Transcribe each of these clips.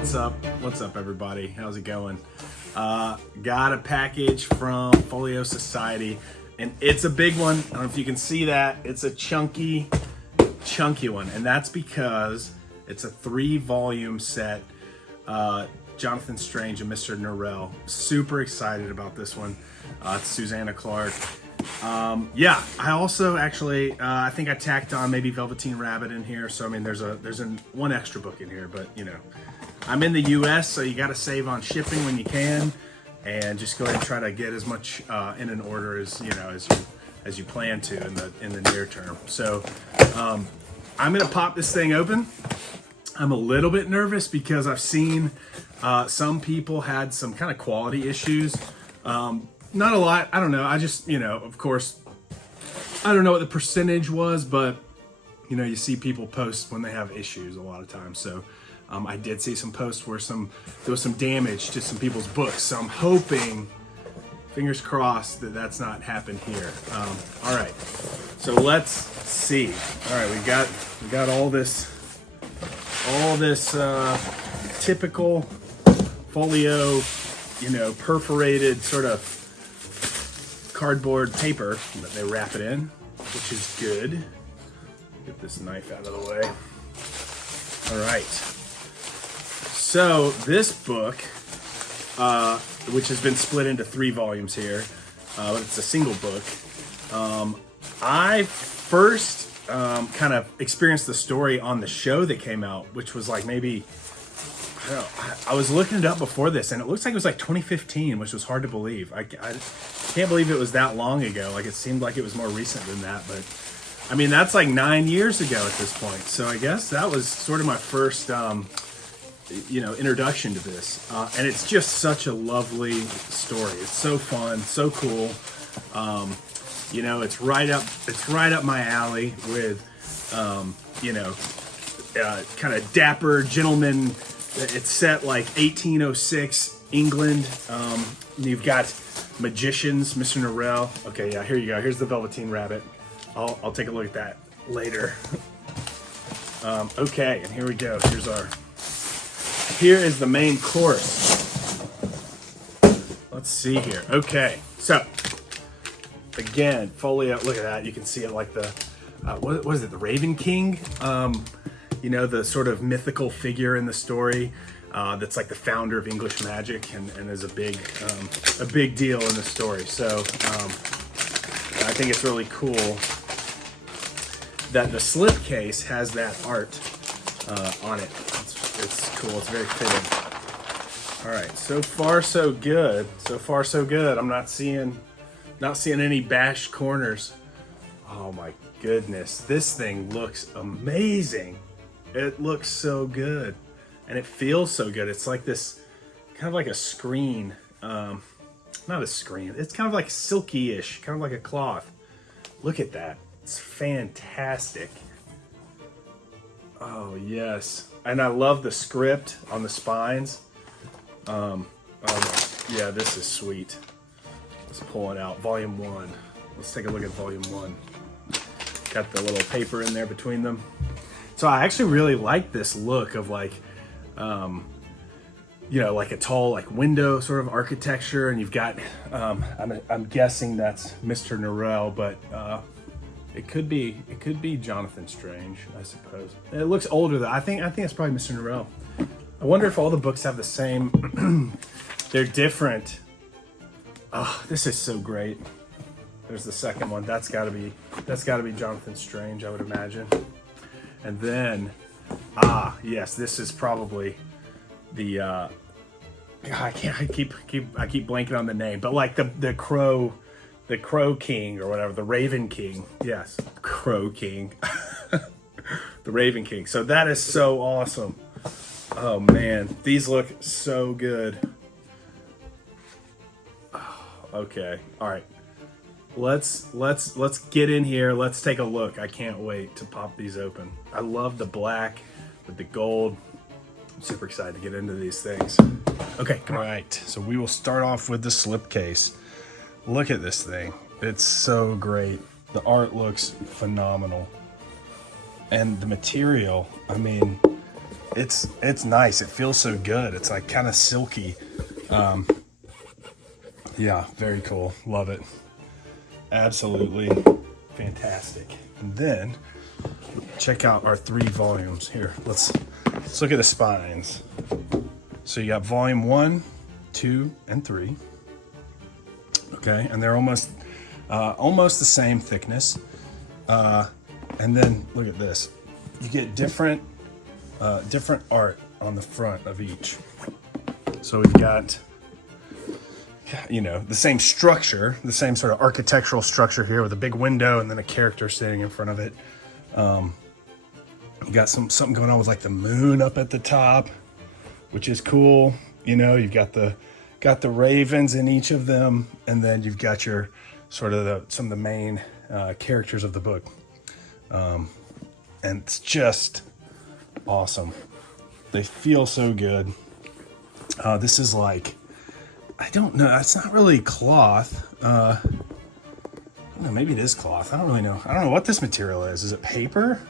What's up? What's up, everybody? How's it going? Got a package from Folio Society, and it's a big one. I don't know if you can see that. It's a chunky one, and that's because it's a 3-volume set. Jonathan Strange and Mr. Norrell. Super excited about this one. It's Susanna Clarke. Yeah, I also actually, I think I tacked on maybe Velveteen Rabbit in here. So, I mean, there's one extra book in here, but you know, I'm in the US, so you got to save on shipping when you can, and just go ahead and try to get as much in an order as, you know, as you plan to in the near term. So, I'm going to pop this thing open. I'm a little bit nervous because I've seen some people had some kind of quality issues. Not a lot. I don't know. I just, you know, of course, I don't know what the percentage was, but, you know, you see people post when they have issues a lot of times. So I did see some posts where there was some damage to some people's books. So I'm hoping, fingers crossed, that that's not happened here. All right. So let's see. All right. We got all this typical Folio, you know, perforated sort of cardboard paper that they wrap it in, which is good. Get this knife out of the way. All right. So this book, which has been split into 3 volumes here, but it's a single book. I first kind of experienced the story on the show that came out, which was like maybe, I don't know, I was looking it up before this, and it looks like it was like 2015, which was hard to believe. I can't believe it was that long ago. Like, it seemed like it was more recent than that, but I mean, that's like 9 years ago at this point. So I guess that was sort of my first, you know, introduction to this. And it's just such a lovely story. It's so fun, so cool. You know, it's right up my alley with, you know, kind of dapper gentleman. It's set like 1806 England. You've got magicians, Mr. Norrell. Okay, yeah, here you go. Here's the Velveteen Rabbit. I'll take a look at that later. Okay, and here we go. Here is the main course. Let's see here. Okay, so again, Folio. Look at that. You can see it like the what is it? The Raven King. You know, the sort of mythical figure in the story that's like the founder of English magic and is a big deal in the story. So I think it's really cool that the slipcase has that art on it. It's cool. It's very fitting. All right, so far so good. So far so good. I'm not seeing any bashed corners. Oh my goodness, this thing looks amazing. It looks so good, and it feels so good. It's like this, kind of like a screen. Not a screen. It's kind of like silky-ish, kind of like a cloth. Look at that. It's fantastic. Oh, yes. And I love the script on the spines. Oh, yeah, this is sweet. Let's pull it out. Volume 1. Let's take a look at Volume 1. Got the little paper in there between them. So I actually really like this look of like, you know, like a tall like window sort of architecture, and you've got, I'm guessing that's Mr. Norrell, but it could be Jonathan Strange, I suppose. It looks older though. I think it's probably Mr. Norrell. I wonder if all the books have the same. They're different. Oh, this is so great. There's the second one. That's got to be Jonathan Strange, I would imagine. And then, yes, this is probably the. I keep blanking on the name, but like the Crow King or whatever, the Raven King. Yes, Crow King, the Raven King. So that is so awesome. Oh man, these look so good. Okay, all right. Let's get in here. Let's take a look. I can't wait to pop these open. I love the black with the gold. I'm super excited to get into these things. Okay, come on. All right, so we will start off with the slipcase. Look at this thing. It's so great. The art looks phenomenal. And the material, I mean, it's nice. It feels so good. It's like kind of silky. Yeah, very cool. Love it. Absolutely fantastic. And then check out our 3 volumes here. Let's look at the spines. So you got volume 1, 2, and 3. Okay, and they're almost the same thickness. And then look at this. You get different art on the front of each. So we've got, you know, the same structure, the same sort of architectural structure here with a big window and then a character standing in front of it. You got something going on with like the moon up at the top, which is cool. You know, you've got the ravens in each of them, and then you've got your sort of some of the main characters of the book. And it's just awesome. They feel so good. This is like, I don't know, it's not really cloth. I don't know, maybe it is cloth. I don't really know. I don't know what this material is. Is it paper?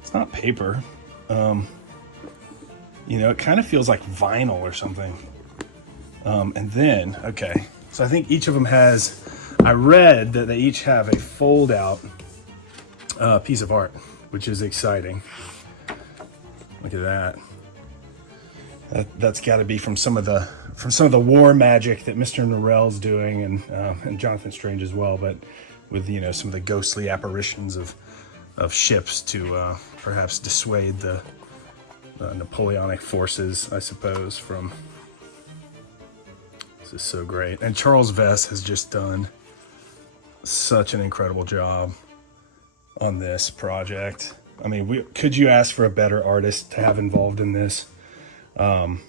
It's not paper. You know, it kind of feels like vinyl or something. And then, okay, so I think each of them has, I read that they each have a fold out piece of art, which is exciting. Look at that. That's got to be from some of the war magic that Mr. Norrell's doing, and Jonathan Strange as well, but with, you know, some of the ghostly apparitions of ships to perhaps dissuade the Napoleonic forces, I suppose, from. This is so great. And Charles Vess has just done such an incredible job on this project. I mean, could you ask for a better artist to have involved in this? I'm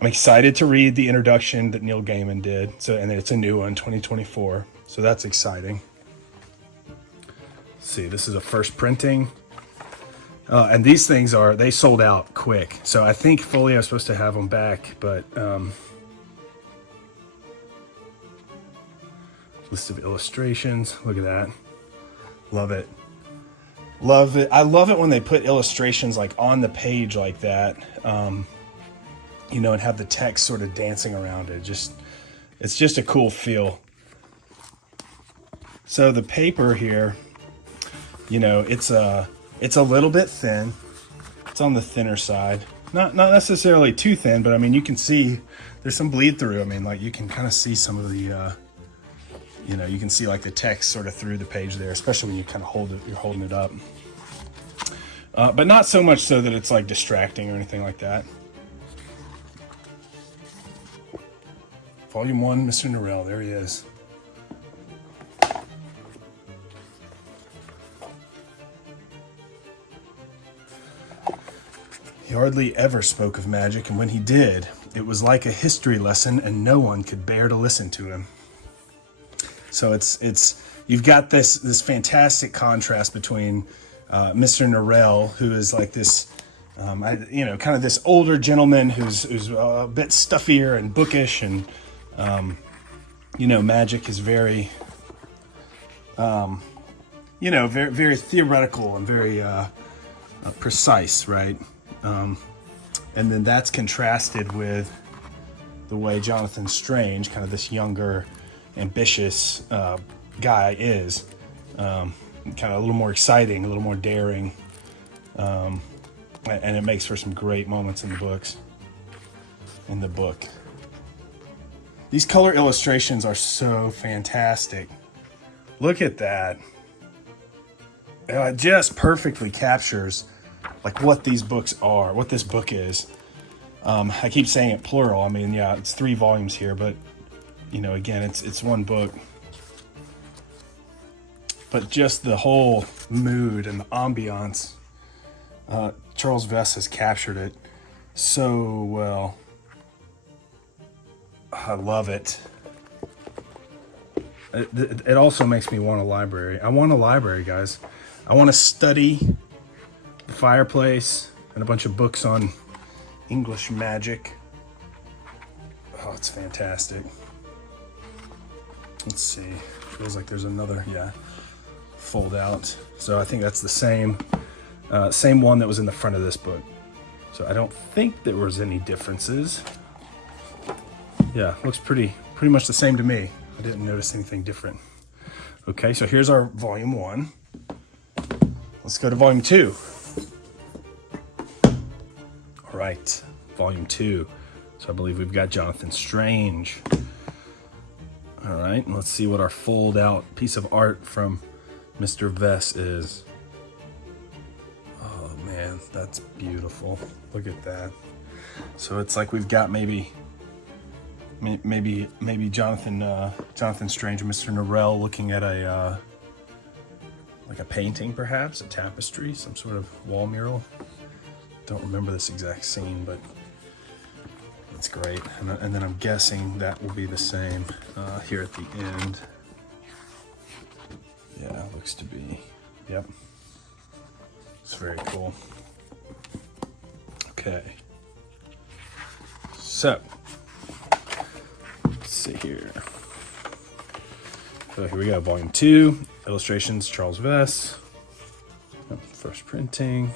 excited to read the introduction that Neil Gaiman did. And it's a new one, 2024. So that's exciting. Let's see, this is a first printing. And these things they sold out quick. So I think Folio is supposed to have them back, but list of illustrations. Look at that. Love it. Love it. I love it when they put illustrations like on the page like that, you know, and have the text sort of dancing around it. It's just a cool feel. So the paper here, you know, it's a little bit thin. It's on the thinner side. Not necessarily too thin, but I mean, you can see there's some bleed through. I mean, like you can kind of see some of the, you know, you can see like the text sort of through the page there, especially when you kind of you're holding it up. But not so much so that it's like distracting or anything like that. Volume 1, Mr. Norrell, there he is. He hardly ever spoke of magic, and when he did, it was like a history lesson and no one could bear to listen to him. So you've got this fantastic contrast between Mr. Norrell, who is like this, you know, kind of this older gentleman who's a bit stuffier and bookish, and you know, magic is very, you know, very, very theoretical and very precise, right? And then that's contrasted with the way Jonathan Strange, kind of this younger, ambitious guy, is kind of a little more exciting, a little more daring, and it makes for some great moments in the book. These color illustrations are so fantastic. Look at that. It just perfectly captures like what these books are, what this book is. I keep saying it plural. I mean, yeah, it's 3 volumes here, but you know, again, it's one book. But just the whole mood and the ambiance, Charles Vess has captured it so well. I love it. It also makes me want a library. I want a library, guys. I want to study the fireplace and a bunch of books on English magic. Oh, it's fantastic. Let's see. Feels like there's another, yeah, fold out. So I think that's the same one that was in the front of this book. So I don't think there was any differences. Yeah, looks pretty much the same to me. I didn't notice anything different. Okay, so here's our volume 1. Let's go to volume 2. All right, volume 2. So I believe we've got Jonathan Strange. All right, and let's see what our fold out piece of art from Mr. Vess is. Oh man, that's beautiful. Look at that. So it's like we've got maybe Jonathan Strange and Mr. Norrell looking at a like a painting, perhaps a tapestry, some sort of wall mural. Don't remember this exact scene, but that's great. And then I'm guessing that will be the same here at the end. Yeah, looks to be. Yep. It's very cool. Okay. So, let's see here. So here we go, volume 2, illustrations, Charles Vess. First printing.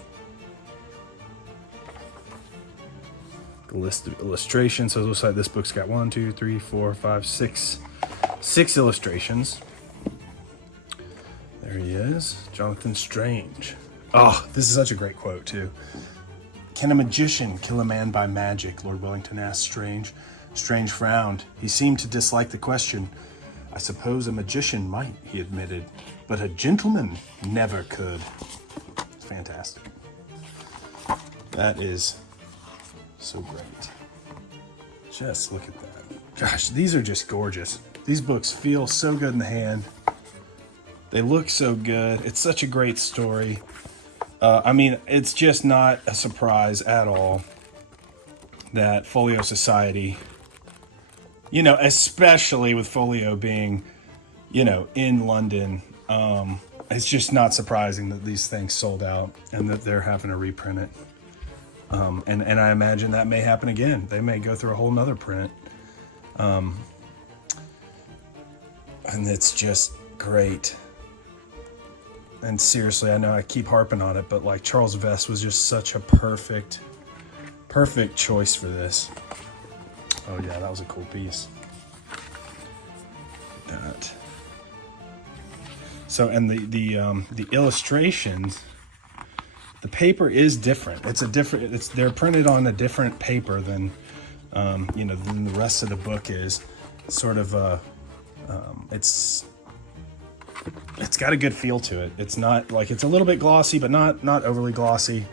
The list of illustrations. So it looks like this book's got 1, 2, 3, 4, 5, 6 illustrations. There he is, Jonathan Strange. Oh, this is such a great quote too. Can a magician kill a man by magic? Lord Wellington asked Strange. Strange frowned. He seemed to dislike the question. I suppose a magician might, he admitted, but a gentleman never could. It's fantastic. That is so great. Just look at that. Gosh, these are just gorgeous. These books feel so good in the hand. They look so good. It's such a great story. I mean, it's just not a surprise at all that Folio Society, you know, especially with Folio being, you know, in London, it's just not surprising that these things sold out and that they're having to reprint it. And I imagine that may happen again. They may go through a whole nother print. And it's just great. And seriously, I know I keep harping on it, but like Charles Vess was just such a perfect choice for this. Oh yeah, that was a cool piece. That. So, and the illustrations, the paper is different. They're printed on a different paper than, you know, than the rest of the book is. Sort of it's got a good feel to it. It's not like, it's a little bit glossy, but not overly glossy.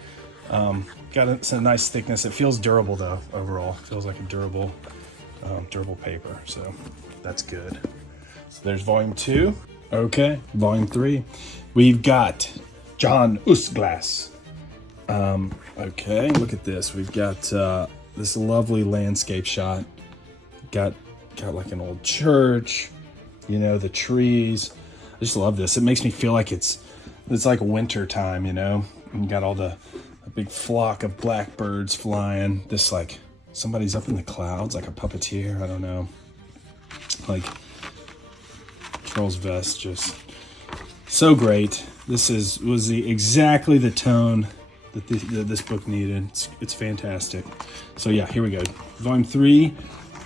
Got a nice thickness. It feels durable though. Overall, it feels like a durable paper. So that's good. So there's volume 2. Okay, volume 3. We've got John Usglass. Okay, look at this. We've got this lovely landscape shot. Got like an old church. You know, the trees. I just love this. It makes me feel like it's like winter time, you know? And you got all a big flock of blackbirds flying. This like somebody's up in the clouds, like a puppeteer. I don't know. Like Charles Vess, just so great. This was exactly the tone that this book needed. It's fantastic. So yeah, here we go. Volume 3,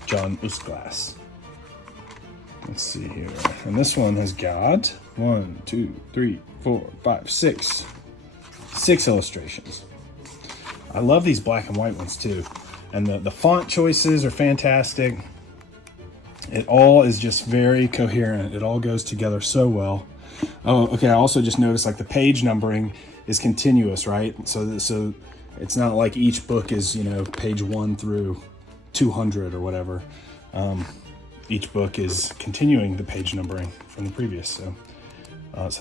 John Usglass. Let's see here. And this one has got 1, 2, 3, 4, 5, 6 illustrations. I love these black and white ones too. And the font choices are fantastic. It all is just very coherent. It all goes together so well. Oh, okay. I also just noticed like the page numbering is continuous, right? So it's not like each book is, you know, page 1 through 200 or whatever. Each book is continuing the page numbering from the previous. So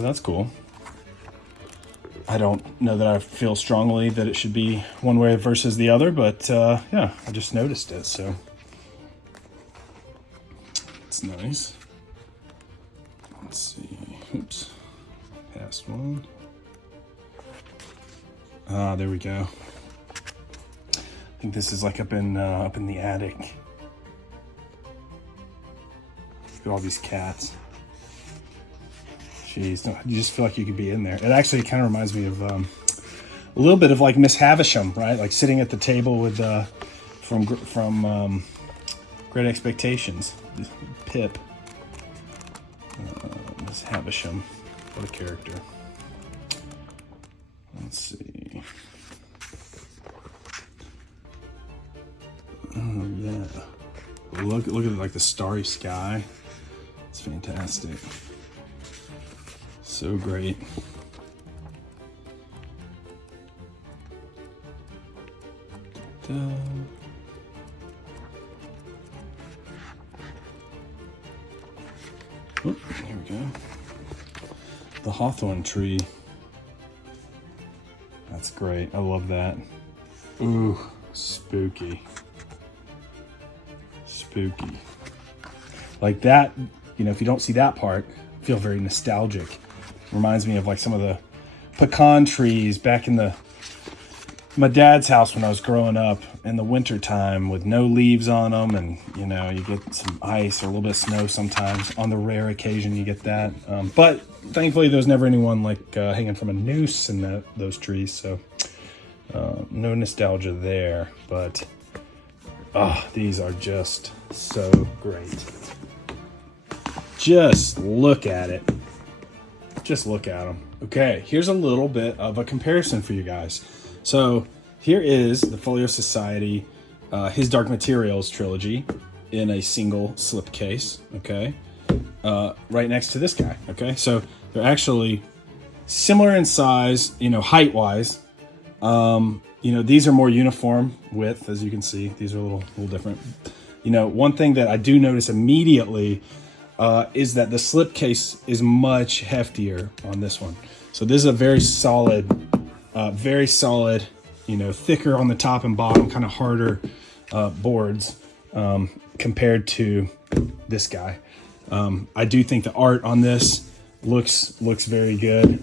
that's cool. I don't know that I feel strongly that it should be one way versus the other, but yeah, I just noticed it. So it's nice. Let's see. Oops. Past one. Ah, there we go. I think this is like up in the attic. Look at all these cats. Jeez, you just feel like you could be in there. It actually kind of reminds me of a little bit of like Miss Havisham, right? Like sitting at the table with from Great Expectations, Pip. Miss Havisham, what a character. Let's see. Oh yeah, look at like the starry sky. It's fantastic. So great. Oh, here we go. The hawthorn tree. That's great. I love that. Ooh, spooky. Spooky. Like that, you know, if you don't see that part, I feel very nostalgic. Reminds me of like some of the pecan trees back in my dad's house when I was growing up in the winter time with no leaves on them, and you know, you get some ice or a little bit of snow sometimes. On the rare occasion you get that, but thankfully there's never anyone like hanging from a noose in those trees, so no nostalgia there. But these are just so great. Just look at it. Just look at them. Okay, here's a little bit of a comparison for you guys. So here is the Folio Society, His Dark Materials trilogy in a single slipcase, okay? Right next to this guy, okay? So they're actually similar in size, you know, height-wise. You know, these are more uniform width, as you can see. These are a little different. You know, one thing that I do notice immediately is that the slipcase is much heftier on this one. So this is a very solid, you know, thicker on the top and bottom, kind of harder boards compared to this guy. I do think the art on this looks very good.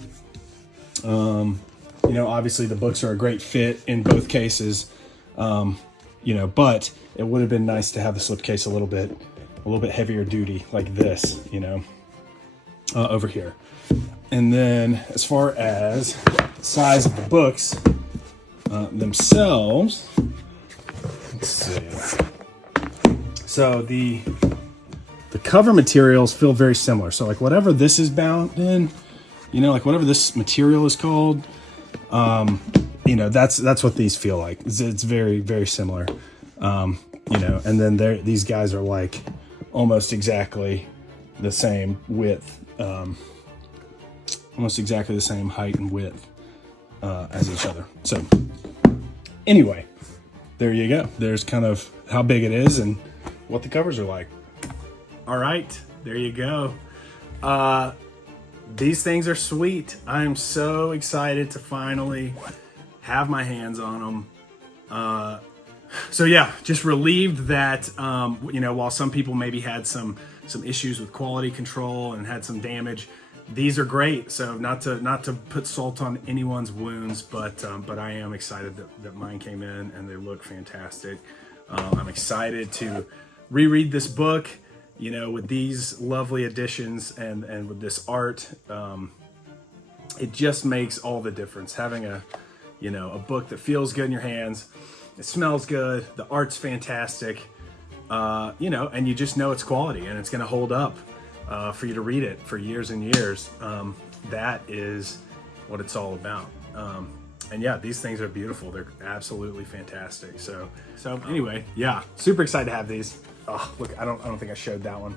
You know, obviously the books are a great fit in both cases, you know, but it would have been nice to have the slipcase a little bit heavier duty like this, you know, over here. And then as far as size of the books themselves, let's see. So the cover materials feel very similar. So like whatever this is bound in, you know, like whatever this material is called, you know, that's what these feel like. It's very, very similar. You know, and then these guys are like almost exactly the same width, almost exactly the same height and width as each other. So anyway, there you go. There's kind of how big it is and what the covers are like. All right, there you go. These things are sweet. I am so excited to finally have my hands on them. So yeah, just relieved that, you know, while some people maybe had some issues with quality control and had some damage, these are great. So not to put salt on anyone's wounds, but I am excited that mine came in and they look fantastic. I'm excited to reread this book, you know, with these lovely additions and with this art. It just makes all the difference having a book that feels good in your hands. It smells good. The art's fantastic, you know, and you just know it's quality and it's going to hold up for you to read it for years and years. That is what it's all about. And yeah, these things are beautiful. They're absolutely fantastic. So anyway, yeah, super excited to have these. Oh, look, I don't think I showed that one.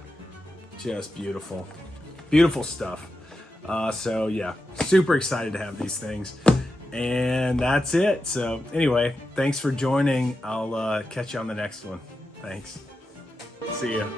Just beautiful, beautiful stuff. So yeah, super excited to have these things. And that's it. So anyway, thanks for joining. I'll catch you on the next one. Thanks. See ya.